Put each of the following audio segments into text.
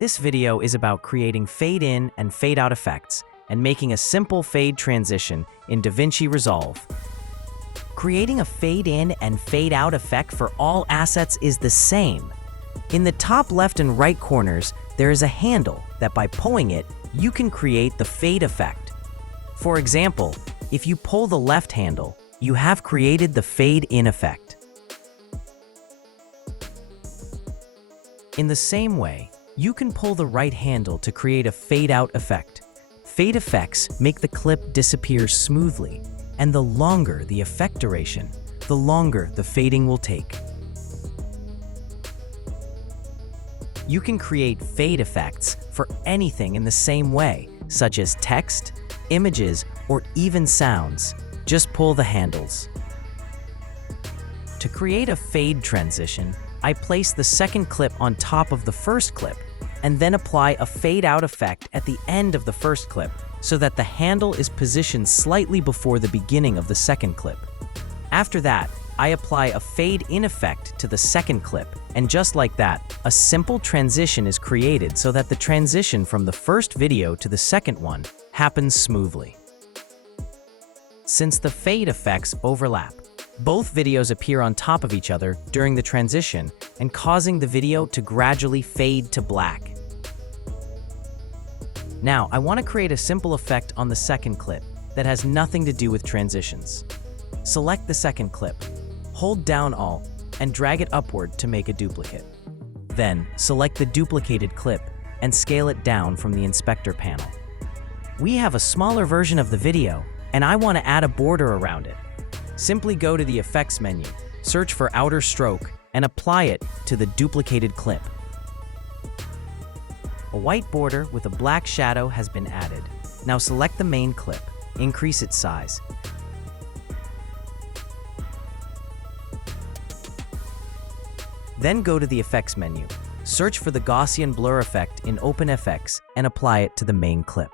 This video is about creating fade-in and fade-out effects and making a simple fade transition in DaVinci Resolve. Creating a fade-in and fade-out effect for all assets is the same. In the top left and right corners, there is a handle that by pulling it, you can create the fade effect. For example, if you pull the left handle, you have created the fade-in effect. In the same way, you can pull the right handle to create a fade-out effect. Fade effects make the clip disappear smoothly, and the longer the effect duration, the longer the fading will take. You can create fade effects for anything in the same way, such as text, images, or even sounds. Just pull the handles. To create a fade transition, I place the second clip on top of the first clip, and then apply a fade-out effect at the end of the first clip so that the handle is positioned slightly before the beginning of the second clip. After that, I apply a fade-in effect to the second clip, and just like that, a simple transition is created so that the transition from the first video to the second one happens smoothly. Since the fade effects overlap, both videos appear on top of each other during the transition and causing the video to gradually fade to black. Now, I want to create a simple effect on the second clip that has nothing to do with transitions. Select the second clip, hold down Alt, and drag it upward to make a duplicate. Then, select the duplicated clip and scale it down from the inspector panel. We have a smaller version of the video, and I want to add a border around it. Simply go to the Effects menu, search for Outer Stroke, and apply it to the duplicated clip. A white border with a black shadow has been added. Now select the main clip, increase its size. Then go to the Effects menu, search for the Gaussian blur effect in OpenFX, and apply it to the main clip.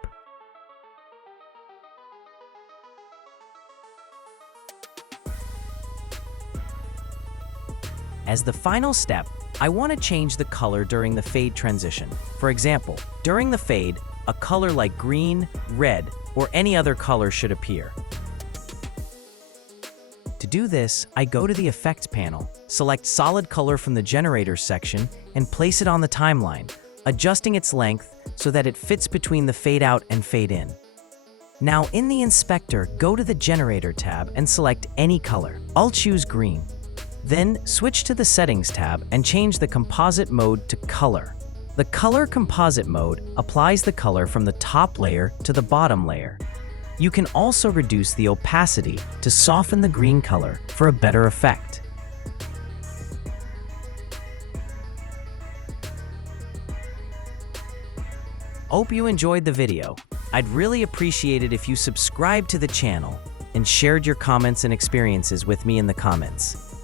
As the final step, I want to change the color during the fade transition. For example, during the fade, a color like green, red, or any other color should appear. To do this, I go to the Effects panel, select Solid Color from the Generators section, and place it on the timeline, adjusting its length so that it fits between the fade out and fade in. Now in the inspector, go to the Generator tab and select any color. I'll choose green. Then switch to the Settings tab and change the Composite Mode to Color. The Color Composite Mode applies the color from the top layer to the bottom layer. You can also reduce the opacity to soften the green color for a better effect. Hope you enjoyed the video. I'd really appreciate it if you subscribed to the channel and shared your comments and experiences with me in the comments.